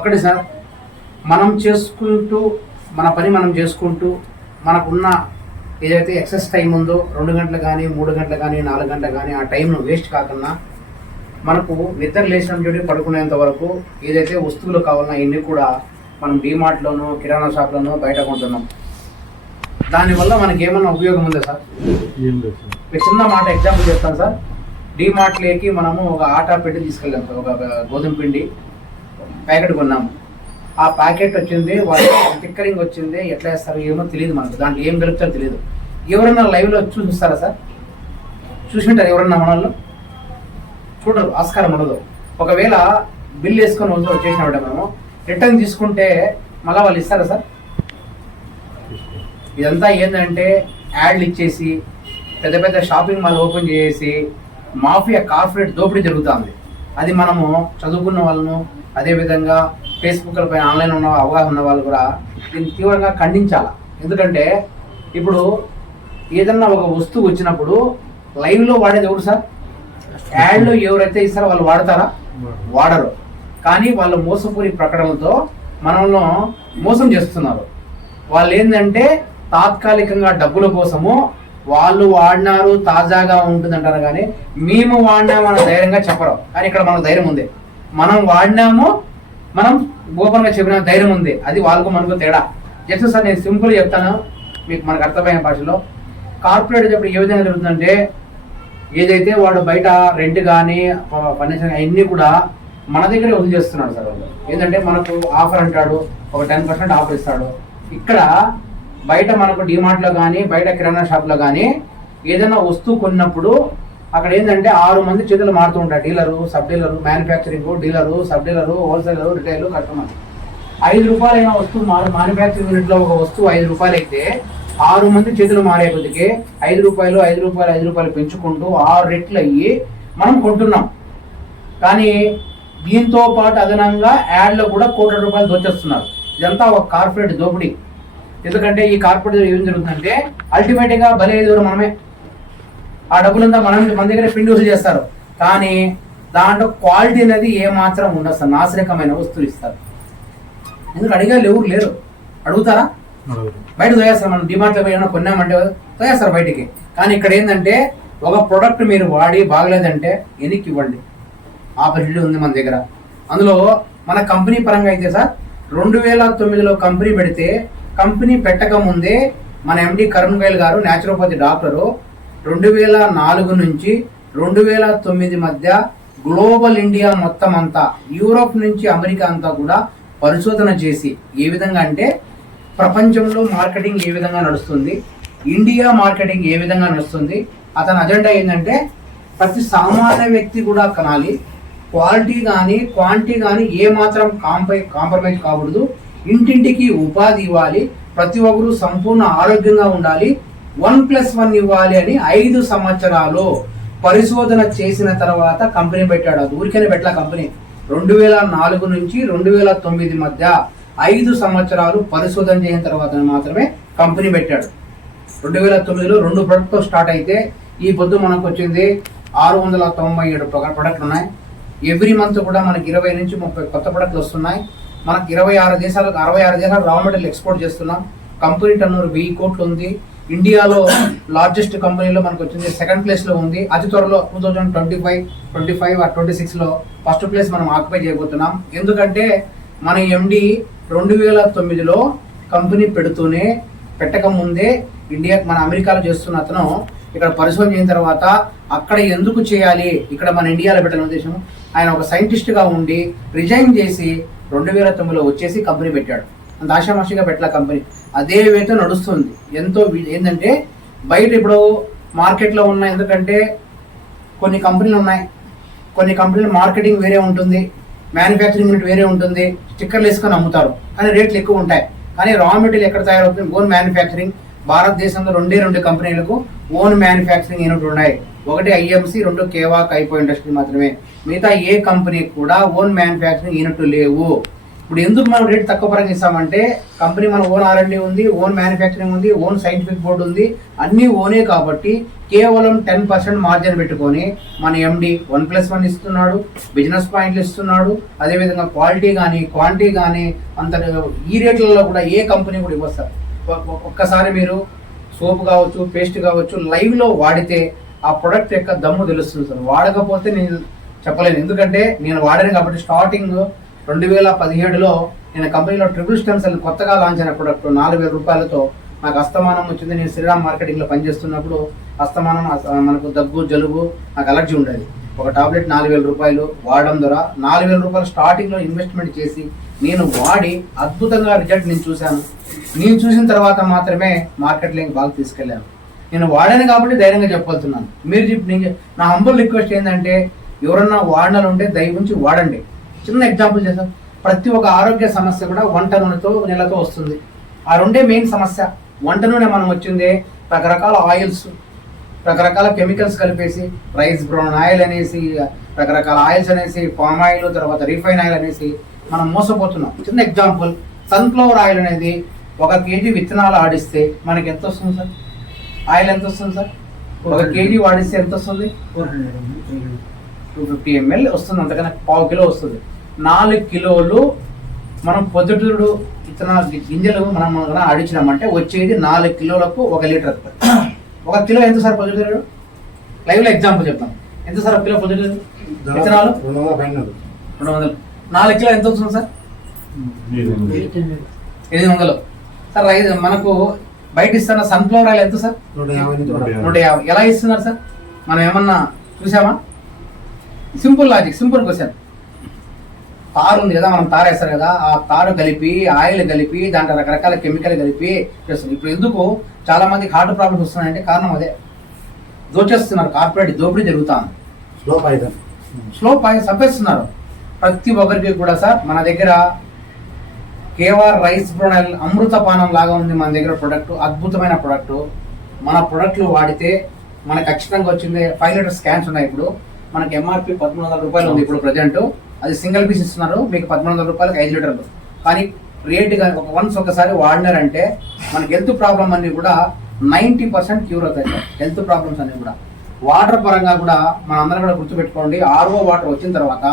ఒకటి సార్, మనం చేసుకుంటూ మన పని మనం చేసుకుంటూ మనకున్న ఏదైతే ఎక్సెస్ టైం ఉందో 2 గంటలు కానీ 3 గంటలు కానీ 4 గంటలు కానీ ఆ టైంను వేస్ట్ కాకుండా మనకు నిద్ర లేచిన నుండి పడుకునేంత వరకు ఏదైతే వస్తువులు కావాలన్నా ఇన్ని కూడా మనం డీమార్ట్లోనూ కిరాణా షాప్లోనూ బయట కొంటున్నాం. దానివల్ల మనకి ఏమన్నా ఉపయోగం ఉందా సార్? ఒక చిన్న మాట ఎగ్జాంపుల్ చెప్తాను సార్. డీమార్ట్లోకి మనము ఒక ఆటా పెట్టి తీసుకెళ్ళాం సార్, ఒక గోధుమ పిండి ప్యాకెట్ కొన్నాము. ఆ ప్యాకెట్ వచ్చింది, వాళ్ళు స్టిక్కరింగ్ వచ్చింది, ఎట్లా వేస్తారో ఏమో తెలియదు మనకు, దాంట్లో ఏం కలుపుతారో తెలియదు. ఎవరన్నా లైవ్లో చూపిస్తారా సార్? చూసింటారు ఎవరన్నా మనల్లో? చూడరు, ఆస్కారం ఉండదు. ఒకవేళ బిల్ వేసుకొని వచ్చేసినప్పుడు మేము రిటర్న్ తీసుకుంటే మళ్ళీ వాళ్ళు ఇస్తారా సార్? ఇదంతా ఏంటంటే యాడ్లు ఇచ్చేసి పెద్ద పెద్ద షాపింగ్ మాల్ ఓపెన్ చేసి మాఫియా కార్పొరేట్ దోపిడీ జరుగుతుంది. అది మనము చదువుకున్న వాళ్ళను, అదేవిధంగా ఫేస్బుక్ల పైన ఆన్లైన్ ఉన్న అవగాహన ఉన్న వాళ్ళు కూడా దీన్ని తీవ్రంగా ఖండించాలి. ఎందుకంటే ఇప్పుడు ఏదన్నా ఒక వస్తువు వచ్చినప్పుడు లైవ్లో వాడేది ఎవరు సార్? యాడ్లో ఎవరైతే ఇస్తారో వాళ్ళు వాడతారా? వాడరు. కానీ వాళ్ళ మోసపూరి ప్రకటనలతో మనల్ని మోసం చేస్తున్నారు. వాళ్ళు ఏంటంటే తాత్కాలికంగా డబ్బుల కోసము వాళ్ళు వాడినారు, తాజాగా ఉంటుందంటారు, కానీ మేము వాడినామన్న ధైర్యంగా చెప్పరు. కానీ ఇక్కడ మనకు ధైర్యం ఉంది, మనం వాడినాము, మనం ఓపెన్గా చెప్పిన ధైర్యం ఉంది. అది వాళ్ళకు మనకు తేడా. జస్ట్ సార్ నేను సింపుల్ చెప్తాను మీకు, మనకు అర్థమైన భాషలో. కార్పొరేట్ చెప్పి ఏ విధంగా జరుగుతుందంటే, ఏదైతే వాడు బయట రెంట్ కానీ ఫర్నిచర్ అవన్నీ కూడా మన దగ్గరే వసూలు చేస్తున్నాడు సార్. వాళ్ళు ఏంటంటే మనకు ఆఫర్ అంటాడు, ఒక 10% ఆఫర్ ఇస్తాడు. ఇక్కడ బయట మనకు డిమార్ట్లో కానీ బయట కిరాణా షాప్లో కానీ ఏదైనా వస్తువు కొన్నప్పుడు అక్కడ ఏంటంటే 6 మంది చేతులు మారుతూ ఉంటారు. Dealer, sub dealer, manufacturing, dealer, sub dealer, wholesaler, retail, customer. 5 రూపాయలైన వస్తువు మ్యానుఫ్యాక్చరింగ్ యూనిట్లో ఒక వస్తువు 5 రూపాయలు అయితే 6 మంది చేతులు మారే కొద్దికి 5 రూపాయలు 5 రూపాయలు 5 రూపాయలు పెంచుకుంటూ 6 రెట్లు అయ్యి మనం కొంటున్నాం. కానీ దీంతో పాటు అదనంగా యాడ్లో కూడా ₹1 కోట్ల దోచేస్తున్నారు. ఇదంతా ఒక కార్పొరేట్ దోపిడీ. ఎందుకంటే ఈ కార్పొరేట్ ఏం జరుగుతుందంటే అల్టిమేట్గా బలి అయ్యేది మనమే. ఆ డబ్బులంతా మన దగ్గర పిండి వసూలు చేస్తారు. కానీ దాంట్లో క్వాలిటీ అనేది ఏమాత్రం ఉండదు సార్. నాశనకమైన వస్తువులు ఇస్తారు. ఎందుకు అడిగే ఎవరు లేరు, అడుగుతారా? బయట తోయేస్తారు. మనం డిమార్ట్లో ఏమైనా కొన్నామంటే తోయేస్తారు బయటికి. కానీ ఇక్కడ ఏంటంటే ఒక ప్రోడక్ట్ మీరు వాడి బాగలేదంటే ఎనికి ఇవ్వండి, ఆ ఫెసిలిటీ ఉంది మన దగ్గర. అందులో మన కంపెనీ పరంగా అయితే సార్ 2009లో కంపెనీ పెడితే, కంపెనీ పెట్టక ముందే మన ఎండి కరుణ్ గైల్ గారు న్యాచురోపతి డాక్టరు 2004 నుంచి 2009 మధ్య గ్లోబల్ ఇండియా మొత్తం అంతా, యూరోప్ నుంచి అమెరికా అంతా కూడా పరిశోధన చేసి ఏ విధంగా అంటే ప్రపంచంలో మార్కెటింగ్ ఏ విధంగా నడుస్తుంది, ఇండియా మార్కెటింగ్ ఏ విధంగా నడుస్తుంది, అతని అజెండా ఏంటంటే ప్రతి సామాన్య వ్యక్తి కూడా కొనాలి, క్వాలిటీ కానీ క్వాంటిటీ కానీ ఏమాత్రం కాంప్రమైజ్ కాకూడదు, ఇంటింటికి ఉపాధి ఇవ్వాలి, ప్రతి ఒక్కరూ సంపూర్ణ ఆరోగ్యంగా ఉండాలి, 1+1 ఇవ్వాలి అని 5 సంవత్సరాలు పరిశోధన చేసిన తర్వాత కంపెనీ పెట్టాడు. అది ఊరికనే పెట్టలా కంపెనీ. 2004 నుంచి 2009 మధ్య 5 సంవత్సరాలు పరిశోధన చేసిన తర్వాత మాత్రమే కంపెనీ పెట్టాడు. 2009లో 2 ప్రొడక్ట్తో స్టార్ట్ అయితే ఈ పొద్దు మనకు వచ్చింది 697 ప్రొడక్ట్లు ఉన్నాయి. ఎవ్రీ మంత్ కూడా మనకి 20 నుంచి 30 కొత్త ప్రొడక్ట్లు వస్తున్నాయి. మనకు 66 దేశాలు రా మెటీరియల్ ఎక్స్పోర్ట్ చేస్తున్నాం. కంపెనీ టర్నోవర్ 1000 కోట్లు ఉంది. ఇండియాలో లార్జెస్ట్ కంపెనీలో మనకు వచ్చింది 2nd ప్లేస్లో ఉంది. అతి త్వరలో 2025 ఆ 26లో ఫస్ట్ ప్లేస్ మనం ఆక్యుపై చేయబోతున్నాం. ఎందుకంటే మన ఎండి 2009లో కంపెనీ పెట్టక ముందే మన అమెరికాలో చేస్తున్న అతను ఇక్కడ పరిశోధన చేసిన తర్వాత అక్కడ ఎందుకు చేయాలి, ఇక్కడ మన ఇండియాలో పెట్టాలని ఉద్దేశం. ఆయన ఒక సైంటిస్ట్గా ఉండి రిజైన్ చేసి 2009లో వచ్చేసి కంపెనీ పెట్టాడు. అంత ఆశామాషిగా పెట్టాల కంపెనీ. అదే వేతో నడుస్తుంది. ఎంతో ఏంటంటే బయట ఇప్పుడు మార్కెట్లో ఉన్న, ఎందుకంటే కొన్ని కంపెనీలు ఉన్నాయి, కొన్ని కంపెనీలు మార్కెటింగ్ వేరే ఉంటుంది, మ్యానుఫ్యాక్చరింగ్ యూనిట్ వేరే ఉంటుంది, స్టిక్కర్లు వేసుకొని అమ్ముతారు, కానీ రేట్లు ఎక్కువ ఉంటాయి. కానీ రా మెటీరియల్ ఎక్కడ తయారవుతుంది? Own manufacturing. భారతదేశంలో 2 కంపెనీలకు ఓన్ మ్యానుఫ్యాక్చరింగ్ యూనిట్ ఉన్నాయి. ఒకటి ఐఎంసి, 2 కేవాక్ ఐపో ఇండస్ట్రీ మాత్రమే. మిగతా ఏ కంపెనీకి కూడా ఓన్ మ్యానుఫ్యాక్చరింగ్ యూనిట్ లేవు. ఇప్పుడు ఎందుకు మనం రేట్ తక్కువ పరంగా ఇస్తామంటే కంపెనీ మన ఓన్ R&D ఉంది, ఓన్ మ్యానుఫ్యాక్చరింగ్ ఉంది, ఓన్ సైంటిఫిక్ బోర్డు ఉంది, అన్నీ ఓనే కాబట్టి కేవలం 10% మార్జిన్ పెట్టుకొని మన ఎండి 1+1 ఇస్తున్నాడు, బిజినెస్ పాయింట్లు ఇస్తున్నాడు. అదేవిధంగా క్వాలిటీ కానీ క్వాంటిటీ కానీ అంత ఈ రేట్లలో కూడా ఏ కంపెనీ కూడా ఇవ్వదు సార్. ఒక్కసారి మీరు సోప్ కావచ్చు, పేస్ట్ కావచ్చు, లైవ్లో వాడితే ఆ ప్రొడక్ట్ యొక్క దమ్ము తెలుస్తుంది సార్. వాడకపోతే నేను చెప్పలేను, ఎందుకంటే నేను వాడాను కాబట్టి. స్టార్టింగ్ 2017లో నేను కంపెనీలో ట్రిపుల్ స్టెమ్ సెల్ కొత్తగా లాంచ్ అయిన ప్రొడక్ట్ 4,000 రూపాయలతో నాకు అస్తమానం వచ్చింది. నేను శ్రీరామ్ మార్కెటింగ్లో పనిచేస్తున్నప్పుడు అస్తమానం మనకు దగ్గు జలుబు నాకు అలర్జీ ఉండేది. ఒక టాబ్లెట్ 4,000 రూపాయలు వాడడం ద్వారా 4,000 రూపాయలు స్టార్టింగ్లో ఇన్వెస్ట్మెంట్ చేసి నేను వాడి అద్భుతంగా రిజల్ట్ నేను చూశాను. నేను చూసిన తర్వాత మాత్రమే మార్కెట్లోకి బాగా తీసుకెళ్ళాను. నేను వాడాను కాబట్టి ధైర్యంగా చెప్పగలుగుతున్నాను. మీరు నా హంబుల్ రిక్వెస్ట్ ఏంటంటే ఎవరన్నా వాడినలు ఉంటే దయవుంచి వాడండి. చిన్న ఎగ్జాంపుల్ చేద్దాం. ప్రతి ఒక్క ఆరోగ్య సమస్య కూడా వంట నూనెతో నెలతో వస్తుంది. ఆ రెండే మెయిన్ సమస్య. వంట నూనె మనం వచ్చిందే రకరకాల ఆయిల్స్, రకరకాల కెమికల్స్ కలిపేసి, రైస్ బ్రౌన్ ఆయిల్ అనేసి, రకరకాల ఆయిల్స్ అనేసి, పామ్ ఆయిల్, తర్వాత రిఫైన్ ఆయిల్ అనేసి మనం మోసపోతున్నాం. చిన్న ఎగ్జాంపుల్, సన్ఫ్లవర్ ఆయిల్ అనేది 1 kg విత్తనాలు ఆడిస్తే మనకి ఎంత వస్తుంది సార్? ఆయిల్ ఎంత వస్తుంది సార్? 1 kg వాడిస్తే ఎంత వస్తుంది? 250 ml వస్తుంది, అంతకన్నా 1/2 కిలో వస్తుంది. 4 కిలోలు మనం పొద్దుటూరు విత్తనాల గింజలు మనం ఆడించినామంటే వచ్చేది 4 కిలోలకు 1 లీటర్. 1 కిలో ఎంత సార్ పొద్దుటూరు? లైవ్లో ఎగ్జాంపుల్ చెప్తాను. ఎంత సార్ 1 కిలో పొద్దుటూరు విత్తనాలు? 200. 4 కిలో ఎంత వస్తుంది సార్? 800 సార్. మనకు బయట ఇస్తున్న సన్ఫ్లవర్ ఆయిల్ ఎంత సార్? 150. ఎలా ఇస్తున్నారు సార్? మనం ఏమన్నా చూసామా? Simple logic, simple question. తారు ఉంది కదా, మనం తారు వేస్తారు కదా, ఆ తారు కలిపి ఆయిల్ కలిపి దాంట్లో రకరకాల కెమికల్ కలిపి చేస్తుంది. ఇప్పుడు ఎందుకు చాలా మందికి హార్ట్ ప్రాబ్లమ్స్ వస్తున్నాయంటే కారణం అదే. దోచేస్తున్నారు, కార్పొరేట్ దోపిడీ జరుగుతాను, స్లో పాయిజన్ చంపేస్తున్నారు ప్రతి ఒక్కరికి కూడా సార్. మన దగ్గర కేవర్ రైస్ బ్రౌన్ అమృతపానం లాగా ఉంది మన దగ్గర ప్రొడక్ట్, అద్భుతమైన ప్రొడక్ట్. మన ప్రొడక్ట్లు వాడితే మనకు ఖచ్చితంగా వచ్చింది 5 లీటర్ స్కాన్స్ ఉన్నాయి. ఇప్పుడు మనకి ఎంఆర్పి 1,300 రూపాయలు ఉంది ఇప్పుడు ప్రజెంట్. అది సింగిల్ పీస్ ఇస్తున్నారు మీకు 1,300 రూపాయలకి 5 లీటర్లు. కానీ రేట్ కానీ ఒకసారి వాడినారంటే మనకి హెల్త్ ప్రాబ్లమ్ అన్ని కూడా 90% క్యూర్ అవుతాయి సార్. హెల్త్ ప్రాబ్లమ్స్ అన్ని కూడా వాటర్ పరంగా కూడా మనందరం కూడా గుర్తుపెట్టుకోండి. RO వాటర్ వచ్చిన తర్వాత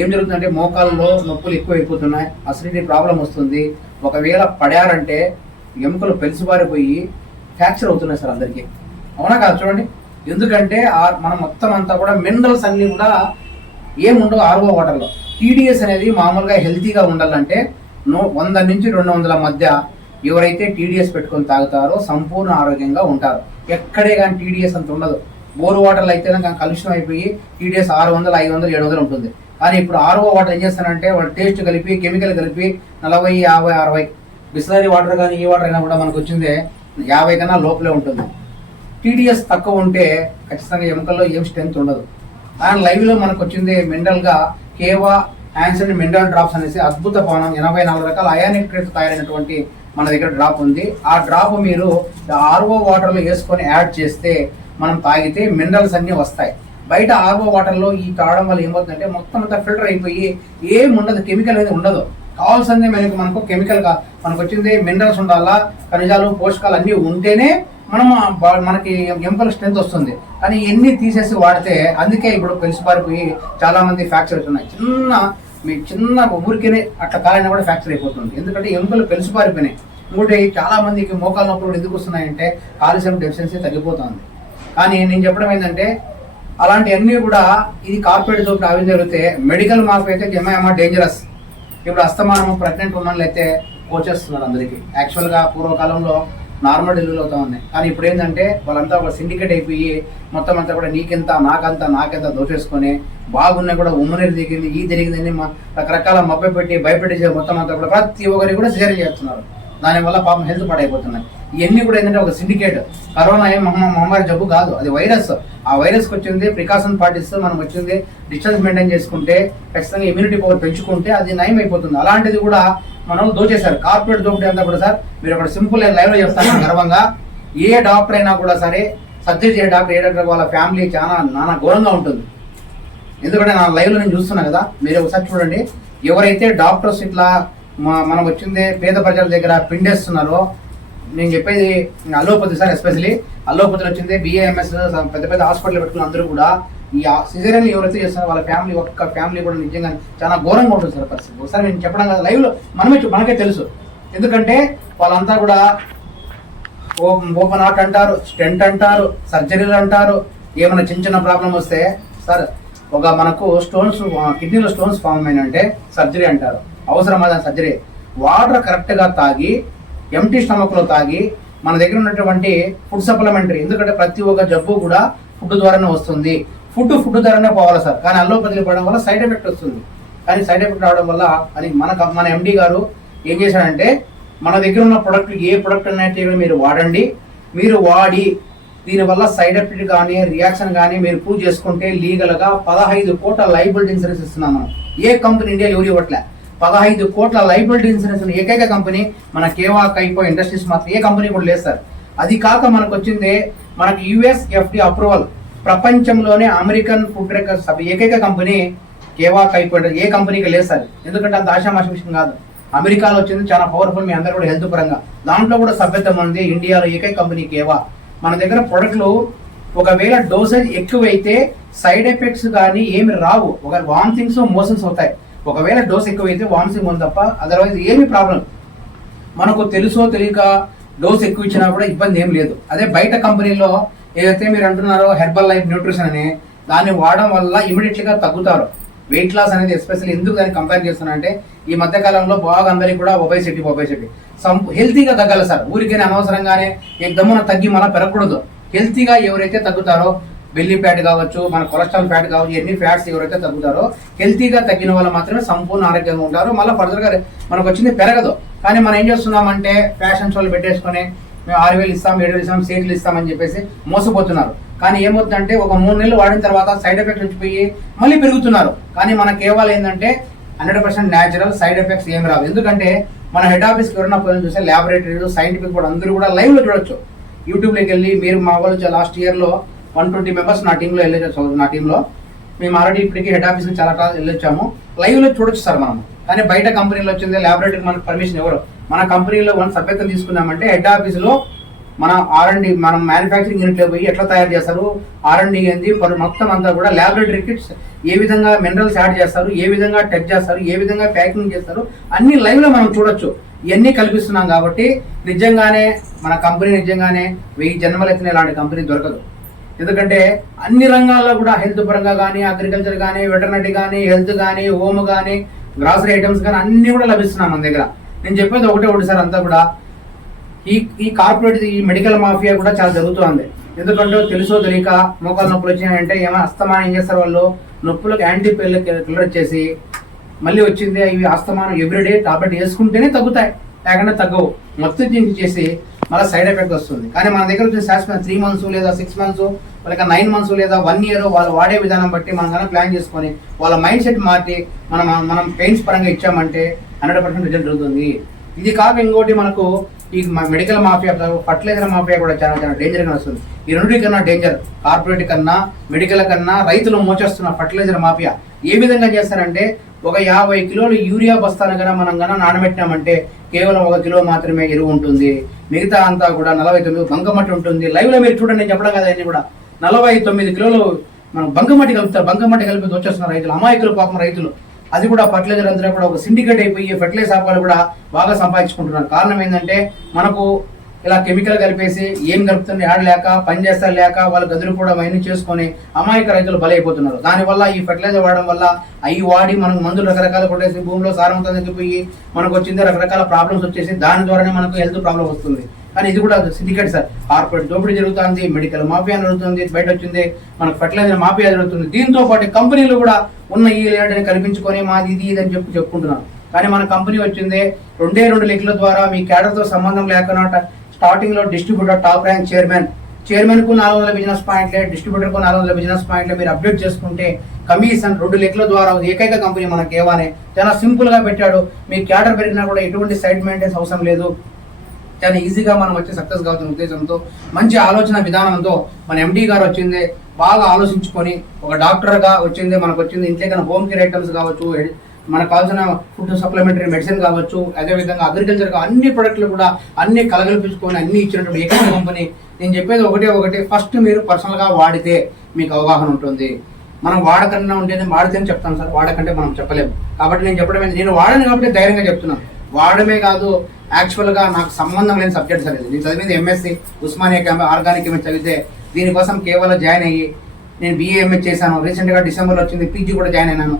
ఏం జరుగుతుందంటే మోకాల్లో నొప్పులు ఎక్కువ అయిపోతున్నాయి, అసిడిటీ ప్రాబ్లం వస్తుంది. ఒకవేళ పడారంటే ఎముకలు పెలుసుబారిపోయి ఫ్రాక్చర్ అవుతున్నాయి సార్ అందరికీ. అవునా కాదు? చూడండి, ఎందుకంటే మనం మొత్తం అంతా కూడా మినరల్స్ అన్ని కూడా ఏముండవు RO వాటర్లో. TDS అనేది మామూలుగా హెల్తీగా ఉండాలంటే 100 నుంచి 200 మధ్య ఎవరైతే TDS పెట్టుకొని తాగుతారో సంపూర్ణ ఆరోగ్యంగా ఉంటారు. ఎక్కడే కానీ TDS అంత ఉండదు. బోర్ వాటర్లు అయితే కలుషితం అయిపోయి TDS 600, 500, 700 ఉంటుంది. కానీ ఇప్పుడు RO వాటర్ ఏం చేస్తారంటే వాళ్ళు టేస్ట్ కలిపి కెమికల్ కలిపి 40, 50, 60. బిస్లరీ వాటర్ కానీ ఈ వాటర్ అయినా కూడా మనకు వచ్చిందే 50 కన్నా లోపలే ఉంటుంది. TDS తక్కువ ఉంటే ఖచ్చితంగా ఎముకల్లో ఏం స్ట్రెంత్ ఉండదు. అండ్ లైవ్లో మనకు వచ్చింది మినరల్గా కేవా యాన్సన్ మినరల్ డ్రాప్స్ అనేసి అద్భుత పానం 84 రకాల అయానిక్ రేట్ తయారైనటువంటి మన దగ్గర డ్రాప్ ఉంది. ఆ డ్రాప్ మీరు RO వాటర్లో వేసుకొని యాడ్ చేస్తే మనం తాగితే మినరల్స్ అన్నీ వస్తాయి. బయట RO వాటర్లో ఈ తాగడం వల్ల ఏమవుతుందంటే మొత్తం అంతా ఫిల్టర్ అయిపోయి ఏం ఉండదు, కెమికల్ అనేది ఉండదు. కావాల్సిందే మనకు కెమికల్గా మనకు వచ్చింది మినరల్స్ ఉండాలా, ఖనిజాలు పోషకాలు అన్నీ ఉంటేనే మనకి ఎముకల స్ట్రెంత్ వస్తుంది. కానీ ఎన్ని తీసేసి వాడితే అందుకే ఇప్పుడు పెలిసిపారిపోయి చాలా మంది ఫ్రాక్చర్ అవుతున్నాయి. చిన్న ఊరికేనే అట్లా కాలైనా కూడా ఫ్రాక్చర్ అయిపోతుంది. ఎందుకంటే ఎముకలు పెలిసిపారిపోయినాయి. ఇంకోటి చాలా మందికి మోకాల నొప్పులు ఎందుకు వస్తున్నాయంటే కాల్షియం డెఫిషియన్సీ తగ్గిపోతుంది. కానీ నేను చెప్పడం ఏంటంటే అలాంటివన్నీ కూడా ఇది కార్పొరేట్ దోపిడీ అవి జరిగితే మెడికల్ మార్పు అయితే జమ డేంజరస్. ఇప్పుడు అస్తమానం ప్రెగ్నెంట్ ఉమెన్లు అయితే కోచేస్తున్నారు అందరికీ. యాక్చువల్గా పూర్వకాలంలో నార్మల్ డెలివరీలు అవుతా ఉన్నాయి. కానీ ఇప్పుడు ఏంటంటే వాళ్ళంతా ఒక సిండికేట్ అయిపోయి మొత్తం అంతా కూడా నీకెంత నాకెంత దోచేసుకొని బాగున్నా కూడా ఉమ్మనీరు దిగింది ఈ జరిగిందని రకరకాల మబ్బై పెట్టి భయపెట్టి మొత్తం అంతా కూడా ప్రతి ఒక్కరికి కూడా సిజేరియన్ చేస్తున్నారు. దానివల్ల పాపం హెల్త్ పాడైపోతున్నాయి. ఇవన్నీ కూడా ఏంటంటే ఒక సిండికేట్. కరోనా ఏం మహమ్మారి జబ్బు కాదు, అది వైరస్. ఆ వైరస్కి వచ్చింది ప్రికాషన్ పాటిస్తూ మనం వచ్చింది డిస్టెన్స్ మెయింటైన్ చేసుకుంటే ఖచ్చితంగా ఇమ్యూనిటీ పవర్ పెంచుకుంటే అది నయం అయిపోతుంది. అలాంటిది కూడా మనం దోచేశారు. కార్పొరేట్ దోపిడీ అంతా కూడా సార్ మీరు ఒక సింపుల్ లైవ్లో చెప్తాను గర్వంగా. ఏ డాక్టర్ అయినా కూడా సరే సర్జరీ చేసే డాక్టర్ ఏ డాక్టర్ వాళ్ళ ఫ్యామిలీ చాలా నానా ఘోరంగా ఉంటుంది. ఎందుకంటే నా లైవ్లో నేను చూస్తున్నా కదా, మీరు ఒకసారి చూడండి. ఎవరైతే డాక్టర్స్ ఇట్లా మనం వచ్చిందే పేద ప్రజల దగ్గర పిండేస్తున్నారో, నేను చెప్పేది అలోపతి సార్, ఎస్పెషలీ అలోపతిలో వచ్చింది బిఏఎంఎస్ పెద్ద పెద్ద హాస్పిటల్ పెట్టుకున్న అందరూ కూడా ఈ సిజేరియన్ ఎవరైతే చేస్తారో వాళ్ళ ఫ్యామిలీ, ఒక్క ఫ్యామిలీ కూడా నిజంగా చాలా ఘోరంగా ఉంటుంది సార్ పరిస్థితి. ఒకసారి నేను చెప్పడం కదా, లైవ్లో మనకే తెలుసు. ఎందుకంటే వాళ్ళంతా కూడా ఓపెన్ హార్ట్ అంటారు, స్టెంట్ అంటారు, సర్జరీలు అంటారు. ఏమైనా చిన్న చిన్న ప్రాబ్లం వస్తే సార్ మనకు స్టోన్స్, కిడ్నీలో స్టోన్స్ ఫామ్ అయినంటే సర్జరీ అంటారు. అవసరం అదా సర్జరీ? వాటర్ కరెక్ట్గా తాగి, ఎంటీ స్టమక్లో తాగి, మన దగ్గర ఉన్నటువంటి ఫుడ్ సప్లిమెంటరీ, ఎందుకంటే ప్రతి ఒక్క జబ్బు కూడా ఫుడ్ ద్వారానే వస్తుంది. ఫుడ్ ద్వారానే పోవాలి సార్. కానీ అల్లోపతిలో పడడం వల్ల సైడ్ ఎఫెక్ట్ వస్తుంది. కానీ సైడ్ ఎఫెక్ట్ రావడం వల్ల అది మన ఎండి గారు ఏం చేశాడంటే, మన దగ్గర ఉన్న ప్రొడక్ట్ ఏ ప్రొడక్ట్ అనేది మీరు వాడండి, మీరు వాడి దీనివల్ల సైడ్ ఎఫెక్ట్ కానీ రియాక్షన్ కానీ మీరు ప్రూవ్ చేసుకుంటే లీగల్గా 15 కోట్ల లైబిలిటీ ఇన్సూరెన్స్ ఇస్తున్నాం మనం. ఏ కంపెనీ ఇండియాలో ఎవరు ఇవ్వట్లే. 15 కోట్ల లైబిలిటీ ఇన్సూరెన్స్ ఏకైక కంపెనీ మన కేవా కైపో ఇండస్ట్రీస్ మాత్రం. ఏ కంపెనీ కూడా లేదు సార్. అది కాక మనకు వచ్చింది మనకు యుఎస్ఎఫ్డి అప్రూవల్. ప్రపంచంలోనే అమెరికన్ ఫుడ్ రికార్డ్స్ ఏకైక కంపెనీ కేవా కైపో. ఏ కంపెనీకి లేదు సార్. ఎందుకంటే అంత ఆశామాష విషయం కాదు. అమెరికాలో వచ్చింది చాలా పవర్ఫుల్, మీ అందరూ కూడా హెల్త్ పరంగా దాంట్లో కూడా సభ్యత్వం ఉంది. ఇండియాలో ఏకైక కంపెనీ కేవా. మన దగ్గర ప్రొడక్ట్లు ఒకవేళ డోసేజ్ ఎక్కువైతే సైడ్ ఎఫెక్ట్స్ కానీ ఏమి రావు. ఒక వామిటింగ్స్, మోషన్స్ అవుతాయి. ఒకవేళ డోస్ ఎక్కువైతే వామిటింగ్ ఉంది తప్ప అదర్వైజ్ ఏమి ప్రాబ్లం. మనకు తెలుసో తెలియక డోస్ ఎక్కువ ఇచ్చినా కూడా ఇబ్బంది ఏం లేదు. అదే బయట కంపెనీలో ఏదైతే మీరు అంటున్నారో హెర్బల్ లైఫ్ న్యూట్రిషన్ అని, దాన్ని వాడడం వల్ల ఇమీడియట్లీగా తగ్గుతారు. వెయిట్ లాస్ అనేది ఎస్పెషల్లీ ఎందుకు దాన్ని కంపేర్ చేస్తున్నా అంటే, ఈ మధ్య కాలంలో బాగా అందరికీ కూడా ఒబేసిటీ హెల్తీగా తగ్గాలి సార్. ఊరికైనా అనవసరంగానే దమ్మున తగ్గి మళ్ళీ పెరగకూడదు. హెల్తీగా ఎవరైతే తగ్గుతారో, బెల్లీ ఫ్యాట్ కావచ్చు, మన కొలెస్ట్రాల్ ఫ్యాట్ కావచ్చు, ఎన్ని ఫ్యాట్స్ ఎవరైతే తగ్గుతారో హెల్తీగా తగ్గిన వాళ్ళు మాత్రమే సంపూర్ణ ఆరోగ్యంగా ఉంటారు. మళ్ళీ ఫర్దర్గా మనకు వచ్చింది పెరగదు. కానీ మనం ఏం చేస్తున్నామంటే ఫ్యాషన్ షోలు పెట్టేసుకొని మేము 6,000 ఇస్తాం, 7,000 ఇస్తాం, సీట్లు ఇస్తామని చెప్పేసి మోసపోతున్నారు. కానీ ఏమవుతుందంటే ఒక 3 నెలలు వాడిన తర్వాత సైడ్ ఎఫెక్ట్స్ వచ్చిపోయి మళ్ళీ పెరుగుతున్నారు. కానీ మన కేవలం ఏంటంటే 100% న్యాచురల్, సైడ్ ఎఫెక్ట్స్ ఏమి రావు. ఎందుకంటే మన హెడ్ ఆఫీస్కి ఎవరైనా పోయిన చూస్తే ల్యాబొరేటరీలు, సైంటిఫిక్ కూడా అందరూ కూడా లైవ్లో చూడొచ్చు. యూట్యూబ్లోకి వెళ్ళి మీరు మా వాళ్ళు లాస్ట్ ఇయర్లో 120 మెంబర్స్ నా టీంలో వెళ్ళొచ్చు. నా టీంలో మేము ఆల్రెడీ ఇప్పటికీ హెడ్ ఆఫీస్కి చాలా వెళ్ళొచ్చాము. లైవ్లో చూడొచ్చు సార్ మనం. కానీ బయట కంపెనీలో వచ్చింది ల్యాబొరేటరీకి మనకు పర్మిషన్ ఎవరు? మన కంపెనీలో మన సభ్యత్వం తీసుకున్నామంటే హెడ్ ఆఫీస్లో మన R&D, మనం మ్యానుఫ్యాక్చరింగ్ యూనిట్లో పోయి ఎట్లా తయారు చేస్తారు, R&D ఏంది మొత్తం అంతా కూడా ల్యాబొరేటరీ కిట్స్ ఏ విధంగా మినరల్స్ యాడ్ చేస్తారు, ఏ విధంగా టెస్ట్ చేస్తారు, ఏ విధంగా ప్యాకింగ్ చేస్తారు, అన్ని లైవ్లో మనం చూడొచ్చు. ఇవన్నీ కల్పిస్తున్నాం కాబట్టి నిజంగానే మన కంపెనీ నిజంగానే 1000 జన్మలు ఎత్తిన ఇలాంటి కంపెనీ దొరకదు. ఎందుకంటే అన్ని రంగాల్లో కూడా హెల్త్ పరంగా కానీ, అగ్రికల్చర్ కానీ, వెటర్నరీ కానీ, హెల్త్ కానీ, హోమ్ కానీ, గ్రాసరీ ఐటమ్స్ కానీ అన్ని కూడా లభిస్తున్నాం మన దగ్గర. నేను చెప్పేది ఒకటి సార్, అంతా కూడా ఈ కార్పొరేట్, ఈ మెడికల్ మాఫియా కూడా చాలా జరుగుతుంది. ఎందుకంటే తెలుసో తెలియక మోకాలు నొప్పులు వచ్చినాయంటే ఏమైనా అస్తమానం ఏం చేస్తారు వాళ్ళు, నొప్పులకు యాంటీ పిల్లర్ వచ్చేసి మళ్ళీ వచ్చింది ఇవి అస్తమానం ఎవ్రీడే టాబ్లెట్ వేసుకుంటేనే తగ్గుతాయి, లేకుండా తగ్గవు. మొత్తం చేసి మళ్ళీ సైడ్ ఎఫెక్ట్ వస్తుంది. కానీ మన దగ్గర వచ్చిన శాశ్వత 3 months లేదా 6 months లేక 9 months లేదా 1 year వాళ్ళు వాడే విధానం బట్టి మనం కనుక ప్లాన్ చేసుకొని వాళ్ళ మైండ్ సెట్ మార్చి మనం పెయిన్స్ పరంగా ఇచ్చామంటే 100% రిజల్ట్ జరుగుతుంది. ఇది కాక ఇంకోటి మనకు ఈ మెడికల్ మాఫియా, ఫర్టిలైజర్ మాఫియా కూడా చాలా చాలా డేంజర్గా వస్తుంది. ఈ రెండింటి కన్నా డేంజర్ కార్పొరేట్ కన్నా, మెడికల్ కన్నా రైతులు మోచేస్తున్న ఫర్టిలైజర్ మాఫియా ఏ విధంగా చేస్తారంటే, ఒక 50 కిలోలు యూరియా బస్తాను కన్నా మనం కన్నా నానబెట్టినామంటే కేవలం 1 కిలో మాత్రమే ఎరువు ఉంటుంది. మిగతా అంతా కూడా 49 బంకమట్టి ఉంటుంది. లైవ్లో మీరు చూడండి, నేను చెప్పడం కదా, అన్ని కూడా 49 కిలోలు మనం బంకమట్టి కలుపుతారు. బంకమట్టి కలిపి వచ్చేస్తున్నారు రైతులు, అమాయకులు పాపం రైతులు. అది కూడా ఫర్టిలైజర్ అంతా కూడా ఒక సిండికేట్ అయిపోయి ఫర్టిలైజర్ వ్యాపారాలు కూడా బాగా సంపాదించుకుంటున్నారు. కారణం ఏంటంటే మనకు ఇలా కెమికల్ కలిపేసి ఏం కలుపుతుంది యాడ్ లేక, పని చేస్తారు లేక, వాళ్ళు గదులు కూడా అవన్నీ చేసుకొని అమాయక రైతులు బలైపోతున్నారు. దానివల్ల ఈ ఫర్టిలైజర్ వాడడం వల్ల అవి వాడి మనకు మందులు రకరకాలు కొట్టేసి భూమిలో సారవంతం తగ్గిపోయి మనకు వచ్చింది రకరకాల ప్రాబ్లమ్స్ వచ్చేసి దాని ద్వారానే మనకు హెల్త్ ప్రాబ్లం వస్తుంది. కానీ ఇది కూడా సిండికేట్ సార్. కార్పొరేట్ దోపిడీ జరుగుతుంది, మెడికల్ మాఫియా జరుగుతుంది, బయట వచ్చింది మనకు ఫర్టిలైజర్ మాఫియా జరుగుతుంది. దీంతో పాటు కంపెనీలు కూడా ఉన్న ఈ లేడని కల్పించుకొని మాది ఇది అని చెప్పుకుంటున్నారు. కానీ మన కంపెనీ వచ్చింది 2 లెక్కల ద్వారా మీ క్యాడర్తో సంబంధం లేకుండా స్టార్టింగ్ లో డిస్ట్రిబ్యూటర్ టాప్ ర్యాంక్ చైర్మన్ కు 400 బిజినెస్ పాయింట్లే, డిస్ట్రిబ్యూటర్ కు 400 బిజినెస్ పాయింట్లే మీరు అప్డేట్ చేసుకుంటే కమిషన్ 2 లెక్కల ద్వారా ఏకైక కంపెనీ మన కేవానే. చాలా సింపుల్ గా పెట్టాడు. మీ క్యాడర్ పెరిగినా కూడా ఎటువంటి సైడ్ మెయింటెన్స్ అవసరం లేదు. చాలా ఈజీగా మనం వచ్చి సక్సెస్ కావుతున్న ఉద్దేశంతో, మంచి ఆలోచన విధానంతో మన ఎండి గారు వచ్చింది. బాగా ఆలోచించుకొని ఒక డాక్టర్గా వచ్చింది మనకు వచ్చింది. ఇంట్లో హోమ్ కేర్ ఐటమ్స్ కావచ్చు, మనకు కావాల్సిన ఫుడ్ సప్లిమెంటరీ మెడిసిన్ కావచ్చు, అదేవిధంగా అగ్రికల్చర్ అన్ని ప్రొడక్ట్లు కూడా అన్ని కలగలిపించుకొని అన్ని ఇచ్చినటువంటి ఏకైక కంపెనీ. నేను చెప్పేది ఒకటే, ఫస్ట్ మీరు పర్సనల్గా వాడితే మీకు అవగాహన ఉంటుంది. మనం వాడకన్నా ఉండేది వాడితే చెప్తాను సార్, వాడకంటే మనం చెప్పలేము. కాబట్టి నేను చెప్పడమే, నేను వాడను కాబట్టి ధైర్యంగా చెప్తున్నాను. వాడమే కాదు, యాక్చువల్గా నాకు సంబంధం లేని సబ్జెక్ట్స్ అనేది. నేను చదివింది ఎంఎస్సి ఉస్మానియా ఆర్గానిక్ కెమిస్ట్రీ చదివితే దీనికోసం కేవలం జాయిన్ అయ్యి నేను BA-MS చేశాను. రీసెంట్గా డిసెంబర్లో వచ్చింది PG కూడా జాయిన్ అయినాను.